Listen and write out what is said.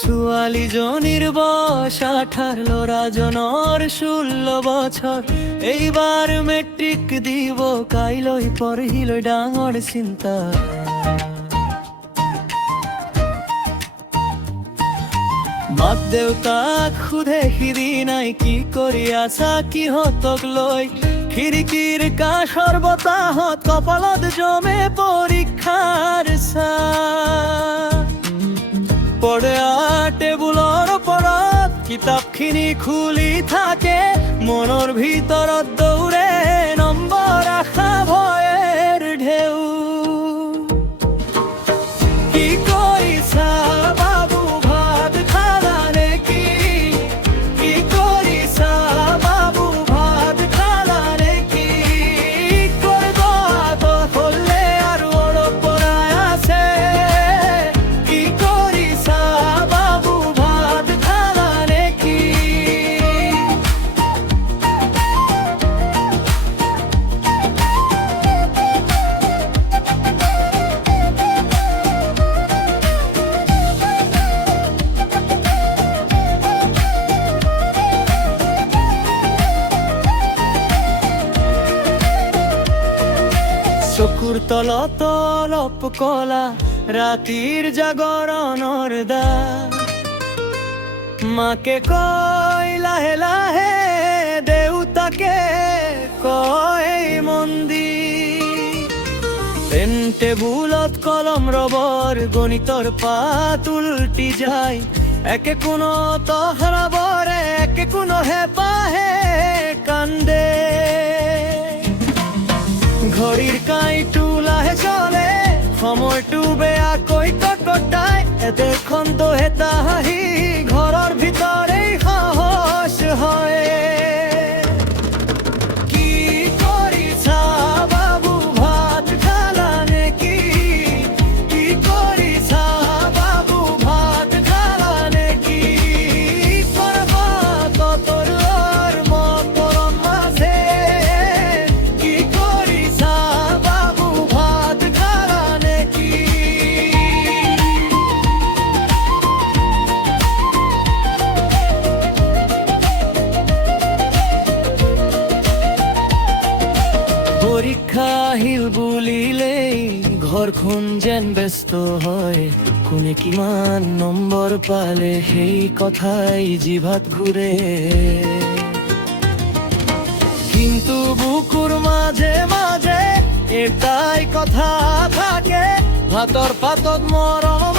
চুয়ালি জনির বয়স 18 লড়া জনর 16 বছর এইবার মেট্রিক দিব কাইলই পড়হিল ডাঙর চিন্তা মাত দেউতাক খুদে খিরি নাই কি করি আছা কি হতক লই খিৰিকীৰ কাষৰ বতাহত কপালত জমে পৰীক্ষাৰ ছাঁ পঢ়ে টেবুলৰ ওপৰত কিতাপখিনি খুলি থাকে মনৰ ভিতৰত দৌৰে নম্বৰ আশা ভয়েৰ ঢেউ কি কৰিছা বাবু ভাত খালা নেকি কি কৰিছা বাবু ভাত খালা নেকি কৰিব আদত হলে আৰু অলপ পৰাই আছে কি কৰিছা বাবু ভাত খালা নেকি চকুৰ তলত অলপ কলা ৰাতিৰ জাগৰণৰ দা মাকে কয় লাহে লাহে দেউতাকে কয় মন্দিৰ পেন টেবুলত কলম ৰবৰ গণিতৰ পাত উল্টি যায় একে কোনো তহৰাবৰে একে কোনো হেঁপাহে কান্দে ঘড়ীৰ কাঁইটো লাহে চলে সময়টো বেয়াকৈ কটকটাই এদেৰখনটো এটা হাঁহি ঘৰৰ ভিতৰেই সাহস হয় কি কৰিছা বাবু ভাত খালা নেকি কি কৰিছা বাবু ভাত খালা নেকি পৰ্বতৰ মকৰম আছে কি কৰিছা বাবু ভাত খালা নেকি পৰীক্ষা আহিল বুলিলেই ঘৰখন যেন ব্যস্ত হয় কোনে কিমান নম্বৰ পালে সেই কথাই জিভাত ঘূৰে কিন্তু বুকুৰ মাজে মাজে এটাই কথা থাকে ভাতৰ পাতত মৰম